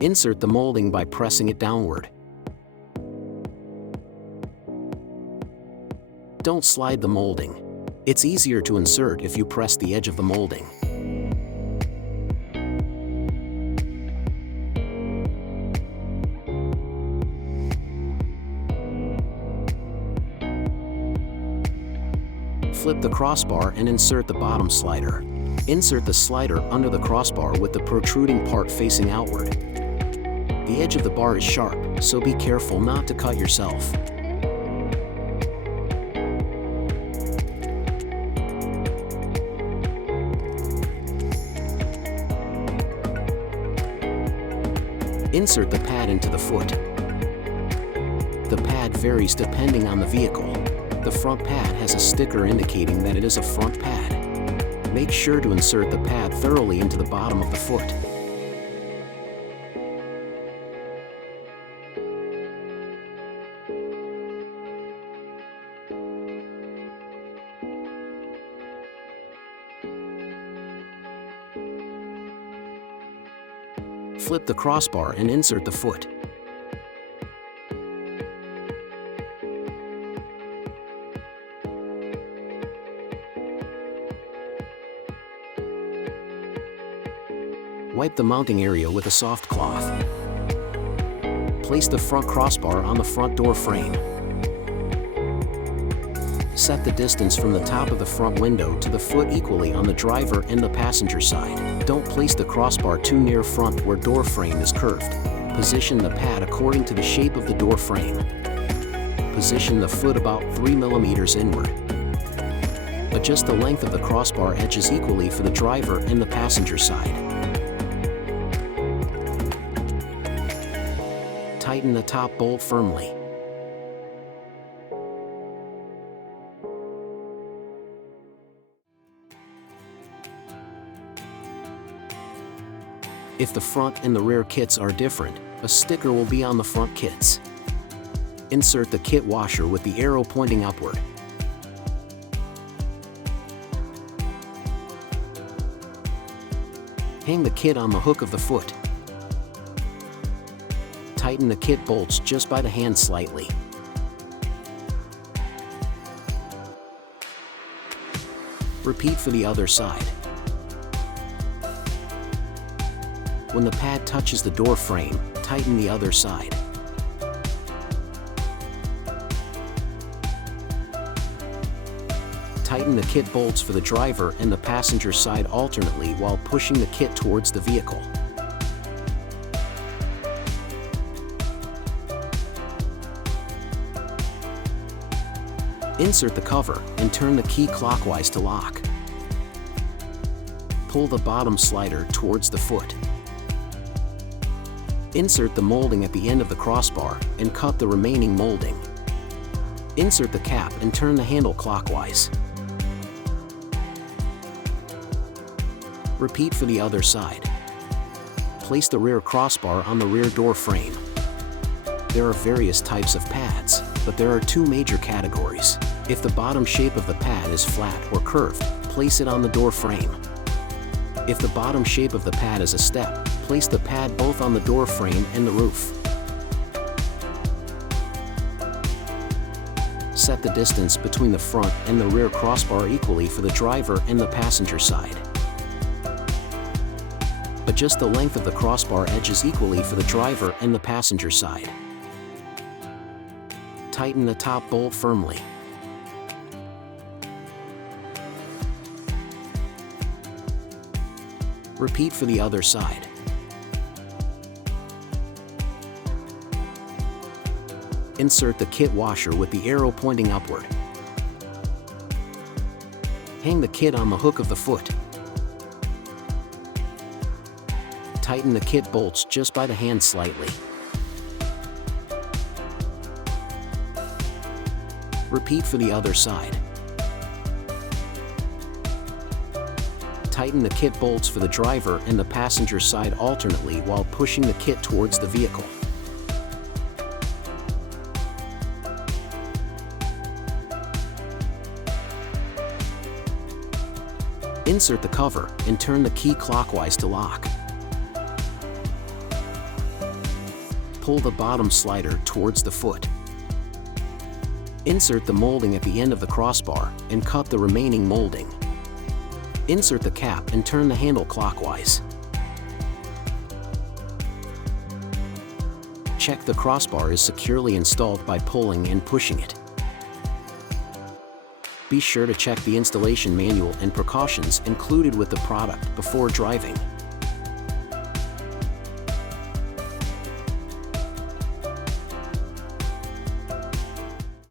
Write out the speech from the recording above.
Insert the molding by pressing it downward. Don't slide the molding. It's easier to insert if you press the edge of the molding. Flip the crossbar and insert the bottom slider. Insert the slider under the crossbar with the protruding part facing outward. The edge of the bar is sharp, so be careful not to cut yourself. Insert the pad into the foot. The pad varies depending on the vehicle. The front pad has a sticker indicating that it is a front pad. Make sure to insert the pad thoroughly into the bottom of the foot. Flip the crossbar and insert the foot. Wipe the mounting area with a soft cloth. Place the front crossbar on the front door frame. Set the distance from the top of the front window to the foot equally on the driver and the passenger side. Don't place the crossbar too near front where door frame is curved. Position the pad according to the shape of the door frame. Position the foot about 3 mm inward. Adjust the length of the crossbar edges equally for the driver and the passenger side. Tighten the top bolt firmly. If the front and the rear kits are different, a sticker will be on the front kits. Insert the kit washer with the arrow pointing upward. Hang the kit on the hook of the foot. Tighten the kit bolts just by the hand slightly. Repeat for the other side. When the pad touches the door frame, tighten the other side. Tighten the kit bolts for the driver and the passenger side alternately while pushing the kit towards the vehicle. Insert the cover and turn the key clockwise to lock. Pull the bottom slider towards the foot. Insert the molding at the end of the crossbar and cut the remaining molding. Insert the cap and turn the handle clockwise. Repeat for the other side. Place the rear crossbar on the rear door frame. There are various types of pads, but there are two major categories. If the bottom shape of the pad is flat or curved, place it on the door frame. If the bottom shape of the pad is a step, place the pad both on the door frame and the roof. Set the distance between the front and the rear crossbar equally for the driver and the passenger side. Adjust the length of the crossbar edges equally for the driver and the passenger side. Tighten the top bolt firmly. Repeat for the other side. Insert the kit washer with the arrow pointing upward. Hang the kit on the hook of the foot. Tighten the kit bolts just by the hand slightly. Repeat for the other side. Tighten the kit bolts for the driver and the passenger side alternately while pushing the kit towards the vehicle. Insert the cover and turn the key clockwise to lock. pull the bottom slider towards the foot. Insert the molding at the end of the crossbar and cut the remaining molding. Insert the cap and turn the handle clockwise. Check the crossbar is securely installed by pulling and pushing it. Be sure to check the installation manual and precautions included with the product before driving.